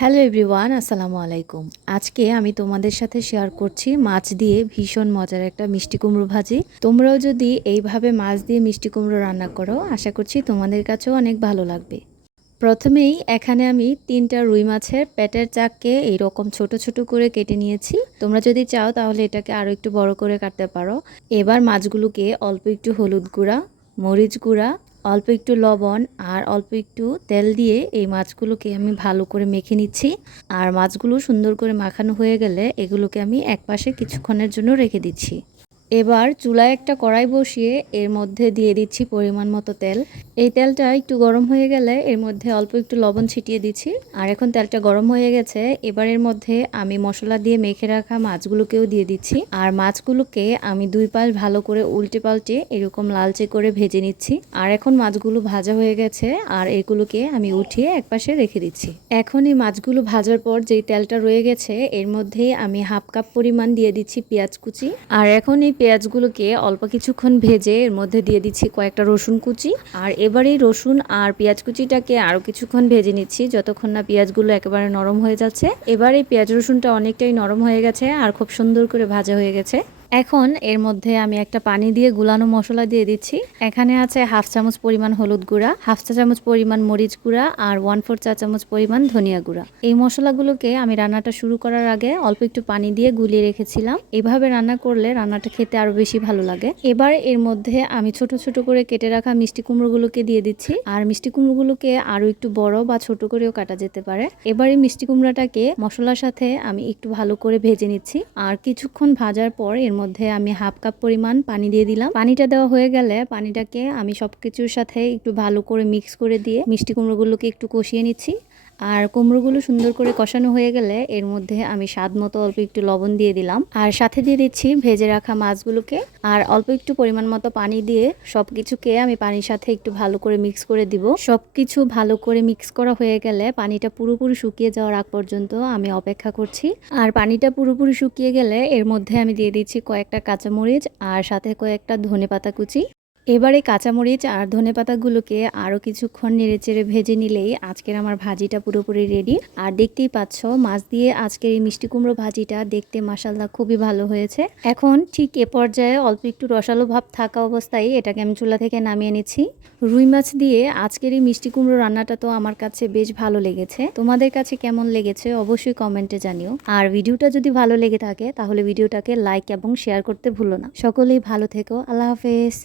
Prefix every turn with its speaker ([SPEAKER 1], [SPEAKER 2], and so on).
[SPEAKER 1] Hello everyone, আসসালামু আলাইকুম। আজকে আমি তোমাদের সাথে শেয়ার করছি মাছ দিয়ে ভীষণ মজার একটা মিষ্টি কুমড়ো ভাজি। তোমরাও যদি এইভাবে মাছ দিয়ে মিষ্টি কুমড়ো রান্না করো, আশা করছি তোমাদের কাছেও অনেক ভালো লাগবে। প্রথমেই এখানে আমি তিনটা রুই মাছের পেটের চাককে এইরকম ছোট ছোট করে কেটে নিয়েছি। তোমরা যদি চাও তাহলে এটাকে আরও একটু বড় করে কাটতে পারো। এবার মাছগুলোকে অল্প একটু হলুদ গুঁড়া, মরিচ গুঁড়া অল্প একটু লবণ আর অল্প একটু তেল দিয়ে এই মাছগুলোকে আমি ভালো করে মেখে নিচ্ছি। আর মাছগুলো সুন্দর করে মাখানো হয়ে গেলে এগুলোকে আমি একপাশে কিছুক্ষণের জন্য রেখে দিচ্ছি। এবার চুলায় একটা কড়াই বসিয়ে এর মধ্যে দিয়ে দিচ্ছি পরিমাণ মতো তেল। এই তেলটা একটু গরম হয়ে গেলে এর মধ্যে অল্প একটু লবণ ছিটিয়ে দিচ্ছি। আর এখন তেলটা গরম হয়ে গেছে, এবার এর মধ্যে আমি মশলা দিয়ে মেখে রাখা মাছগুলোকেও দিয়ে দিচ্ছি। আর মাছগুলোকে আমি দুই পাশ ভালো করে উল্টে পাল্টে এরকম লালচে করে ভেজে নিচ্ছি। আর এখন মাছগুলো ভাজা হয়ে গেছে, আর এগুলোকে আমি উঠিয়ে একপাশে রেখে দিচ্ছি। এখন এই মাছগুলো ভাজার পর যেই তেলটা রয়ে গেছে, এর মধ্যে আমি হাফ কাপ পরিমাণ দিয়ে দিচ্ছি পেঁয়াজ কুচি। আর এখন এই পেঁয়াজগুলোকে অল্প কিছুক্ষণ ভেজে এর মধ্যে দিয়ে দিচ্ছি কয়েকটা রসুন কুচি। আর এবারে রসুন আর পেঁয়াজ কুচিটাকে আরও কিছুক্ষণ ভেজে নিচ্ছি যতক্ষণ না পেঁয়াজগুলো একেবারে নরম হয়ে যাচ্ছে। এবারে পেঁয়াজ রসুনটা অনেকটাই নরম হয়ে গেছে আর খুব সুন্দর করে ভাজা হয়ে গেছে। এখন এর মধ্যে আমি একটা পানি দিয়ে গুলানো মশলা দিয়ে দিচ্ছি। এখানে আছে হাফ চামচ পরিমাণ হলুদ গুঁড়া, হাফ চা চামচ পরিমাণ মরিচ গুঁড়া আর ওয়ান ফোর চা চামচ পরিমাণ ধনিয়া গুঁড়া। এই মশলাগুলোকে আমি রান্নাটা শুরু করার আগে অল্প একটু পানি দিয়ে গুলিয়ে রেখেছিলাম। এভাবে রান্না করলে রান্নাটা খেতে আরও বেশি ভালো লাগে। এবার এর মধ্যে আমি ছোট ছোট করে কেটে রাখা মিষ্টি কুমড়োগুলোকে দিয়ে দিচ্ছি। আর মিষ্টি কুমড়োগুলোকে আরও একটু বড় বা ছোট করেও কাটা যেতে পারে। এবার এই মিষ্টি কুমড়াটাকে মশলার সাথে আমি একটু ভালো করে ভেজে নিচ্ছি। আর কিছুক্ষণ ভাজার পর এর মধ্যে আমি হাফ কাপ পরিমাণ পানি দিয়ে দিলাম। পানিটা দেওয়া হয়ে গেলে পানিটাকে আমি সব কিছুর সাথে একটু ভালো করে মিক্স করে দিয়ে মিষ্টি কুমড়োগুলোকে একটু কষিয়ে নিচ্ছি। আর কুমড়োগুলো সুন্দর করে কষানো হয়ে গেলে এর মধ্যে আমি স্বাদ মতো অল্প একটু লবণ দিয়ে দিলাম। আর সাথে দিয়ে দিচ্ছি ভেজে রাখা মাছগুলোকে। আর অল্প একটু পরিমাণ মতো পানি দিয়ে সব কিছুকে আমি পানির সাথে একটু ভালো করে মিক্স করে দিব। সব কিছু ভালো করে মিক্স করা হয়ে গেলে পানিটা পুরোপুরি শুকিয়ে যাওয়ার আগ পর্যন্ত আমি অপেক্ষা করছি। আর পানিটা পুরোপুরি শুকিয়ে গেলে এর মধ্যে আমি দিয়ে দিচ্ছি কয়েকটা কাঁচামরিচ আর সাথে কয়েকটা ধনে পাতা কুচি। এবারে কাঁচামরিচ আর ধনে পাতাগুলোকে আরও কিছুক্ষণ নেড়েচেড়ে ভেজে নিলেই আজকের আমার ভাজিটা পুরোপুরি রেডি আর দেখতেই পাচ্ছ, মাছ দিয়ে আজকের এই মিষ্টি কুমড়ো ভাজিটা দেখতে মাসাল্লাহ খুবই ভালো হয়েছে। এখন ঠিক এ পর্যায়ে অল্প একটু রসালো ভাব থাকা অবস্থায় এটাকে আমি চুলা থেকে নামিয়ে নিচ্ছি। রুই মাছ দিয়ে আজকের এই মিষ্টি কুমড়ো রান্নাটা তো আমার কাছে বেশ ভালো লেগেছে। তোমাদের কাছে কেমন লেগেছে অবশ্যই কমেন্টে জানিও। আর ভিডিওটা যদি ভালো লেগে থাকে, তাহলে ভিডিওটাকে লাইক এবং শেয়ার করতে ভুলো না। সকলেই ভালো থেকো। আল্লাহ হাফেজ।